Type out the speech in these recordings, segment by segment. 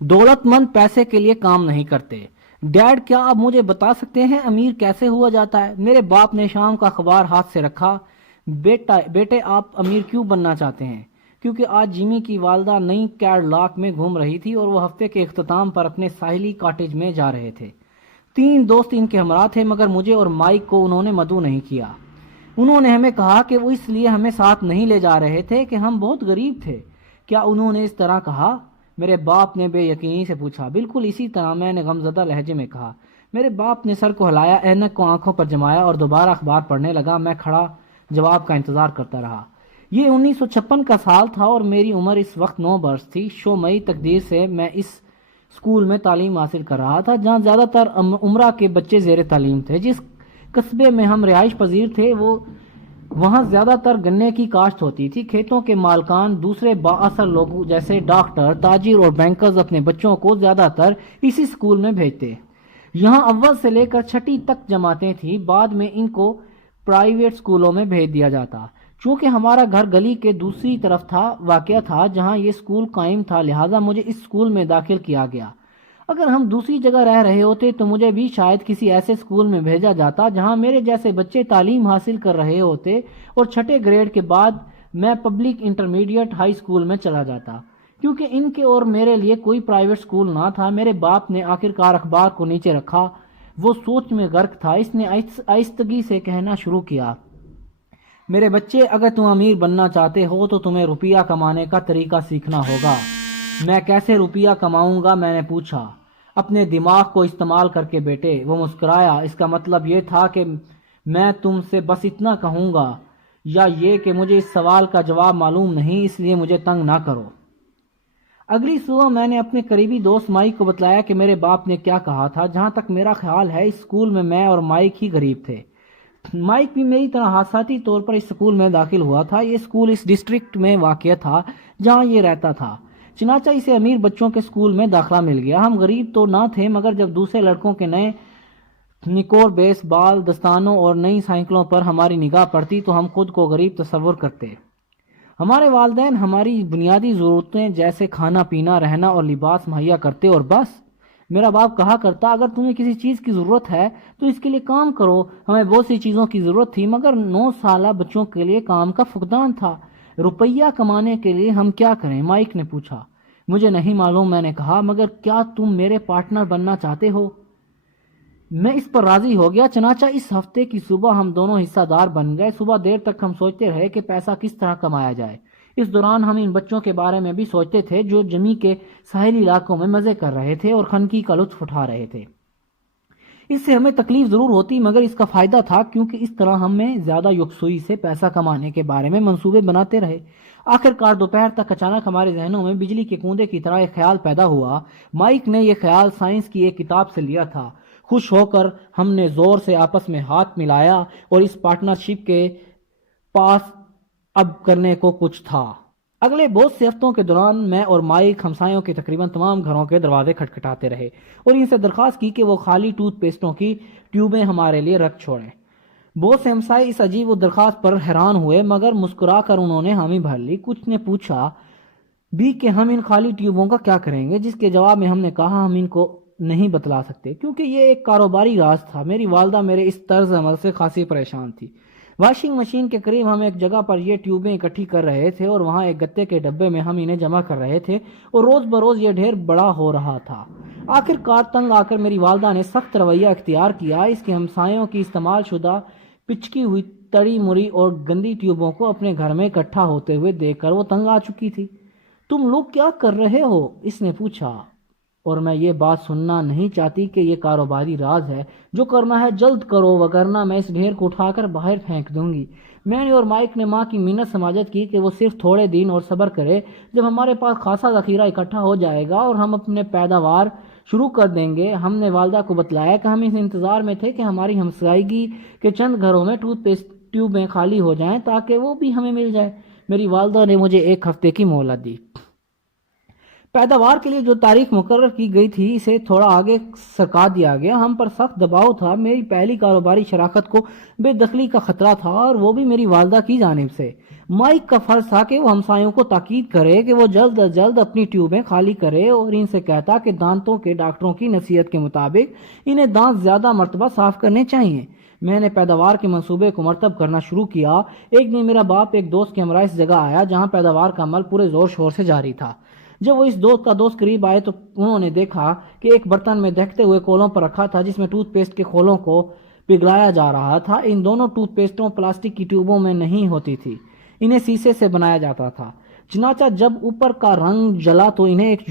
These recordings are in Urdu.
دولت مند پیسے کے لیے کام نہیں کرتے۔ ڈیڈ، کیا آپ مجھے بتا سکتے ہیں امیر کیسے ہوا جاتا ہے؟ میرے باپ نے شام کا اخبار ہاتھ سے رکھا۔ بیٹے آپ امیر کیوں بننا چاہتے ہیں؟ کیونکہ آج جیمی کی والدہ نئی کیڈلاک میں گھوم رہی تھی اور وہ ہفتے کے اختتام پر اپنے ساحلی کاٹیج میں جا رہے تھے۔ 3 دوست ان کے ہمراہ تھے، مگر مجھے اور مائک کو انہوں نے مدعو نہیں کیا۔ انہوں نے ہمیں کہا کہ وہ اس لیے ہمیں ساتھ نہیں لے جا رہے تھے کہ ہم بہت غریب تھے۔ کیا انہوں نے اس طرح کہا؟ میرے باپ نے بے یقینی سے پوچھا۔ بالکل اسی طرح، میں نے غمزدہ لہجے میں کہا۔ میرے باپ نے سر کو ہلایا، اینک کو آنکھوں پر جمایا اور دوبارہ اخبار پڑھنے لگا۔ میں کھڑا جواب کا انتظار کرتا رہا۔ یہ 1956 کا سال تھا اور میری عمر اس وقت 9 برس تھی۔ شومئی تقدیر سے میں اس اسکول میں تعلیم حاصل کر رہا تھا جہاں زیادہ تر عمرہ کے بچے زیر تعلیم تھے۔ جس قصبے میں ہم رہائش پذیر تھے وہاں زیادہ تر گنے کی کاشت ہوتی تھی۔ کھیتوں کے مالکان دوسرے بااثر لوگ جیسے ڈاکٹر، تاجر اور بینکرز اپنے بچوں کو زیادہ تر اسی اسکول میں بھیجتے۔ یہاں اول سے لے کر چھٹی تک جماعتیں تھیں، بعد میں ان کو پرائیویٹ اسکولوں میں بھیج دیا جاتا۔ چونکہ ہمارا گھر گلی کے دوسری طرف واقع تھا جہاں یہ اسکول قائم تھا، لہٰذا مجھے اس اسکول میں داخل کیا گیا۔ اگر ہم دوسری جگہ رہ رہے ہوتے تو مجھے بھی شاید کسی ایسے اسکول میں بھیجا جاتا جہاں میرے جیسے بچے تعلیم حاصل کر رہے ہوتے، اور چھٹے گریڈ کے بعد میں پبلک انٹرمیڈیٹ ہائی اسکول میں چلا جاتا۔ کیونکہ ان کے اور میرے لیے کوئی پرائیویٹ اسکول نہ تھا، میرے باپ نے آخرکار اخبار کو نیچے رکھا۔ وہ سوچ میں غرق تھا۔ اس نے آہستگی سے کہنا شروع کیا، میرے بچے، اگر تم امیر بننا چاہتے ہو تو تمہیں روپیہ کمانے کا طریقہ سیکھنا ہوگا۔ میں کیسے روپیہ کماؤں گا؟ میں نے پوچھا۔ اپنے دماغ کو استعمال کر کے بیٹے، وہ مسکرایا۔ اس کا مطلب یہ تھا کہ میں تم سے بس اتنا کہوں گا، یا یہ کہ مجھے اس سوال کا جواب معلوم نہیں، اس لیے مجھے تنگ نہ کرو۔ اگلی صبح میں نے اپنے قریبی دوست مائک کو بتلایا کہ میرے باپ نے کیا کہا تھا۔ جہاں تک میرا خیال ہے اس اسکول میں اور مائک ہی غریب تھے۔ مائک بھی میری طرح حادثاتی طور پر اس اسکول میں داخل ہوا تھا۔ یہ اسکول اس ڈسٹرکٹ میں واقع تھا جہاں یہ رہتا تھا، چنانچہ اسے امیر بچوں کے اسکول میں داخلہ مل گیا۔ ہم غریب تو نہ تھے، مگر جب دوسرے لڑکوں کے نئے نکور، بیس بال، دستانوں اور نئی سائیکلوں پر ہماری نگاہ پڑتی تو ہم خود کو غریب تصور کرتے۔ ہمارے والدین ہماری بنیادی ضرورتیں جیسے کھانا پینا، رہنا اور لباس مہیا کرتے، اور بس۔ میرا باپ کہا کرتا، اگر تمہیں کسی چیز کی ضرورت ہے تو اس کے لیے کام کرو۔ ہمیں بہت سی چیزوں کی ضرورت تھی، مگر 9 سالہ بچوں کے لیے کام کا فقدان تھا۔ روپیہ کمانے کے لیے ہم کیا کریں؟ مائک نے پوچھا۔ مجھے نہیں معلوم، میں نے کہا، مگر کیا تم میرے پارٹنر بننا چاہتے ہو؟ میں اس پر راضی ہو گیا۔ چنانچہ اس ہفتے کی صبح ہم دونوں حصہ دار بن گئے۔ صبح دیر تک ہم سوچتے رہے کہ پیسہ کس طرح کمایا جائے۔ اس دوران ہم ان بچوں کے بارے میں بھی سوچتے تھے جو جمی کے ساحلی علاقوں میں مزے کر رہے تھے اور خنکی کا لطف اٹھا رہے تھے۔ اس سے ہمیں تکلیف ضرور ہوتی، مگر اس کا فائدہ تھا، کیونکہ اس طرح ہمیں زیادہ یکسوئی سے پیسہ کمانے کے بارے میں منصوبے بناتے رہے۔ آخرکار دوپہر تک اچانک ہمارے ذہنوں میں بجلی کے کوندے کی طرح ایک خیال پیدا ہوا۔ مائک نے یہ خیال سائنس کی ایک کتاب سے لیا تھا۔ خوش ہو کر ہم نے زور سے آپس میں ہاتھ ملایا، اور اس پارٹنرشپ کے پاس اب کرنے کو کچھ تھا۔ اگلے بہت سے ہفتوں کے دوران میں اور مائک ہمسایوں کے تقریباً تمام گھروں کے دروازے کھٹکھٹاتے رہے اور ان سے درخواست کی کہ وہ خالی ٹوتھ پیسٹوں کی ٹیوبیں ہمارے لیے رکھ چھوڑیں۔ بہت سے ہمسائے اس عجیب و درخواست پر حیران ہوئے، مگر مسکرا کر انہوں نے حامی بھر لی۔ کچھ نے پوچھا بھی کہ ہم ان خالی ٹیوبوں کا کیا کریں گے، جس کے جواب میں ہم نے کہا ہم ان کو نہیں بتلا سکتے، کیونکہ یہ ایک کاروباری راز تھا۔ میری والدہ میرے اس طرز عمل سے خاصی پریشان تھی۔ واشنگ مشین کے قریب ہم ایک جگہ پر یہ ٹیوبیں اکٹھی کر رہے تھے اور وہاں ایک گتے کے ڈبے میں ہم انہیں جمع کر رہے تھے، اور روز بروز یہ ڈھیر بڑا ہو رہا تھا۔ آخرکار تنگ آ کر میری والدہ نے سخت رویہ اختیار کیا۔ اس کے ہمسایوں کی استعمال شدہ پچکی ہوئی تڑی مری اور گندی ٹیوبوں کو اپنے گھر میں اکٹھا ہوتے ہوئے دیکھ کر وہ تنگ آ چکی تھی۔ تم لوگ کیا کر رہے ہو؟ اس نے پوچھا، اور میں یہ بات سننا نہیں چاہتی کہ یہ کاروباری راز ہے۔ جو کرنا ہے جلد کرو، وگرنہ میں اس ڈھیر کو اٹھا کر باہر پھینک دوں گی۔ میں نے اور مائک نے ماں کی منت سماجت کی کہ وہ صرف تھوڑے دن اور صبر کرے۔ جب ہمارے پاس خاصا ذخیرہ اکٹھا ہو جائے گا اور ہم اپنے پیداوار شروع کر دیں گے۔ ہم نے والدہ کو بتلایا کہ ہم اس انتظار میں تھے کہ ہماری ہمسائیگی کے چند گھروں میں ٹوتھ پیسٹ ٹیوبیں خالی ہو جائیں تاکہ وہ بھی ہمیں مل جائے۔ میری والدہ نے مجھے 1 ہفتے کی مہلت دی۔ پیداوار کے لیے جو تاریخ مقرر کی گئی تھی اسے تھوڑا آگے سرکا دیا گیا۔ ہم پر سخت دباؤ تھا، میری پہلی کاروباری شراکت کو بے دخلی کا خطرہ تھا، اور وہ بھی میری والدہ کی جانب سے۔ مائک کا فرض تھا کہ وہ ہمسایوں کو تاکید کرے کہ وہ جلد از جلد اپنی ٹیوبیں خالی کرے، اور ان سے کہتا کہ دانتوں کے ڈاکٹروں کی نصیحت کے مطابق انہیں دانت زیادہ مرتبہ صاف کرنے چاہیے۔ میں نے پیداوار کے منصوبے کو مرتب کرنا شروع کیا۔ ایک دن میرا باپ ایک دوست کے ہمراہ اس جگہ آیا جہاں پیداوار کا عمل پورے زور شور سے جاری تھا۔ جب وہ اس دوست قریب آئے تو انہوں نے دیکھا کہ ایک برتن میں دہتے ہوئے کولوں پر رکھا تھا جس میں ٹوتھ پیسٹ کے کھولوں کو پگھلایا جا رہا تھا۔ ان دونوں ٹوتھ پیسٹوں پلاسٹک کی ٹیوبوں میں نہیں ہوتی تھی، انہیں سیسے سے بنایا جاتا تھا۔ چنانچہ جب اوپر کا رنگ جلا تو انہیں ایک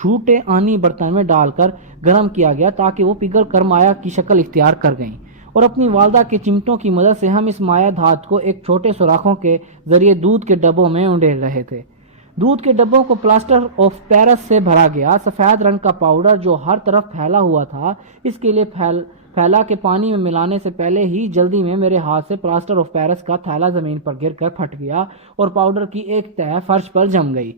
چھوٹے آہنی برتن میں ڈال کر گرم کیا گیا تاکہ وہ پگھل کر مائع کی شکل اختیار کر گئیں، اور اپنی والدہ کے چمٹوں کی مدد سے ہم اس مائع دھات کو ایک چھوٹے سوراخوں کے ذریعے دودھ کے ڈبوں میں انڈیل رہے تھے۔ دودھ کے ڈبوں کو پلاسٹر آف پیرس سے بھرا گیا۔ سفید رنگ کا پاؤڈر جو ہر طرف پھیلا ہوا تھا، اس کے لیے پھیلا کے پانی میں ملانے سے پہلے ہی جلدی میں میرے ہاتھ سے پلاسٹر آف پیرس کا تھیلا زمین پر گر کر پھٹ گیا اور پاؤڈر کی ایک تہہ فرش پر جم گئی۔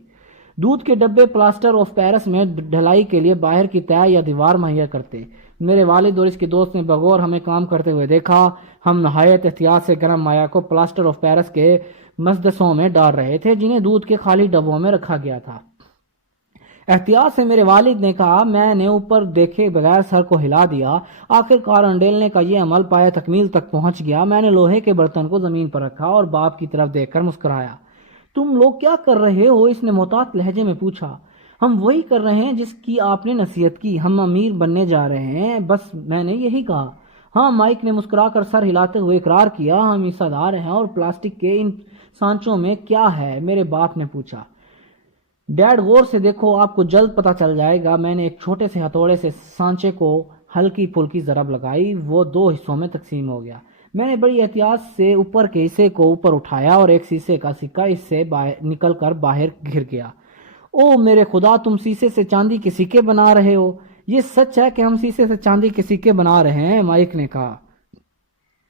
دودھ کے ڈبے پلاسٹر آف پیرس میں ڈھلائی کے لیے باہر کی تہہ یا دیوار مہیا کرتے۔ میرے والد اور اس کے دوست نے بغور ہمیں کام کرتے ہوئے دیکھا۔ ہم نہایت احتیاط سے گرم مائع کو پلاسٹر آف پیرس کے مسدسوں میں ڈال رہے تھے جنہیں دودھ کے خالی ڈبوں میں رکھا گیا تھا۔ احتیاط سے میرے والد نے کہا۔ میں نے اوپر دیکھے بغیر سر کو ہلا دیا۔ آخر کار انڈیلنے کا یہ عمل پایہ تکمیل تک پہنچ گیا۔ میں نے لوہے کے برتن کو زمین پر رکھا اور باپ کی طرف دیکھ کر مسکرایا۔ تم لوگ کیا کر رہے ہو؟ اس نے محتاط لہجے میں پوچھا۔ ہم وہی کر رہے ہیں جس کی آپ نے نصیحت کی، ہم امیر بننے جا رہے ہیں، بس میں نے یہی کہا۔ ہاں، مائک نے مسکرا کر سر ہلاتے ہوئے اقرار کیا۔ ہم حصہ دار ہیں۔ اور پلاسٹک کے ان سانچوں میں کیا ہے؟ میرے باپ نے پوچھا۔ ڈیڈ غور سے دیکھو، آپ کو جلد پتہ چل جائے گا۔ میں نے ایک چھوٹے سے ہتھوڑے سے سانچے کو ہلکی پھلکی ضرب لگائی، وہ 2 حصوں میں تقسیم ہو گیا۔ میں نے بڑی احتیاط سے اوپر کے حصے کو اوپر اٹھایا اور ایک سیسے کا سکہ اس سے نکل کر باہر گر گیا۔ او میرے خدا، تم سیسے سے چاندی کے سکے بنا رہے ہو؟ یہ سچ ہے کہ ہم سیسے سے چاندی کے سکے بنا رہے ہیں، مائک نے کہا،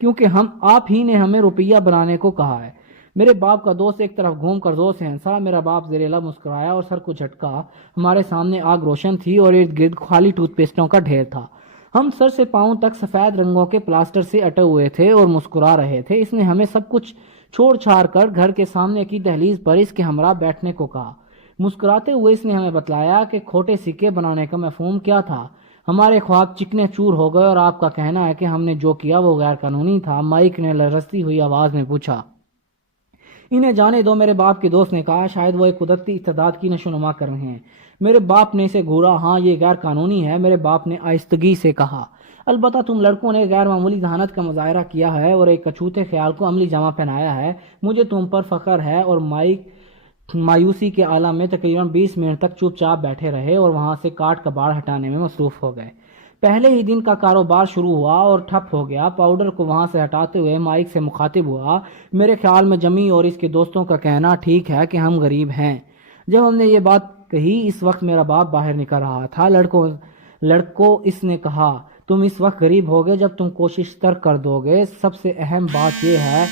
کیونکہ آپ ہی نے ہمیں روپیہ بنانے کو کہا ہے۔ میرے باپ کا دوست ایک طرف گھوم کر زور سے ہنسا۔ میرا باپ زیر لب مسکرایا اور سر کو جھٹکا۔ ہمارے سامنے آگ روشن تھی اور ارد گرد خالی ٹوتھ پیسٹوں کا ڈھیر تھا۔ ہم سر سے پاؤں تک سفید رنگوں کے پلاسٹر سے اٹے ہوئے تھے اور مسکرا رہے تھے۔ اس نے ہمیں سب کچھ چھوڑ چھاڑ کر گھر کے سامنے کی دہلیز پر اس کے ہمراہ بیٹھنے کو کہا۔ مسکراتے ہوئے اس نے ہمیں بتلایا کہ کھوٹے سکے بنانے کا مفہوم کیا تھا۔ ہمارے خواب چکنے چور ہو گئے اور آپ کا کہنا ہے کہ ہم نے جو کیا وہ غیر قانونی تھا، مائک نے لرزتی ہوئی آواز میں پوچھا۔ انہیں جانے دو، میرے باپ کے دوست نے کہا، شاید وہ ایک قدرتی استعداد کی نشو نما کر رہے ہیں۔ میرے باپ نے اسے گھورا۔ ہاں، یہ غیر قانونی ہے، میرے باپ نے آہستگی سے کہا۔ البتہ تم لڑکوں نے غیر معمولی ذہانت کا مظاہرہ کیا ہے اور ایک اچھوتے خیال کو عملی جامہ پہنایا ہے۔ مجھے تم پر فخر ہے۔ اور مائک مایوسی کے عالم میں تقریباً 20 منٹ تک چپ چاپ بیٹھے رہے اور وہاں سے کاٹ کباڑ ہٹانے میں مصروف ہو گئے۔ پہلے ہی دن کا کاروبار شروع ہوا اور ٹھپ ہو گیا۔ پاؤڈر کو وہاں سے ہٹاتے ہوئے مائک سے مخاطب ہوا۔ میرے خیال میں جمی اور اس کے دوستوں کا کہنا ٹھیک ہے کہ ہم غریب ہیں۔ جب ہم نے یہ بات کہی اس وقت میرا باپ باہر نکل رہا تھا۔ لڑکوں اس نے کہا، تم اس وقت غریب ہوگے جب تم کوشش ترک کر دو گے۔ سب سے اہم بات یہ ہے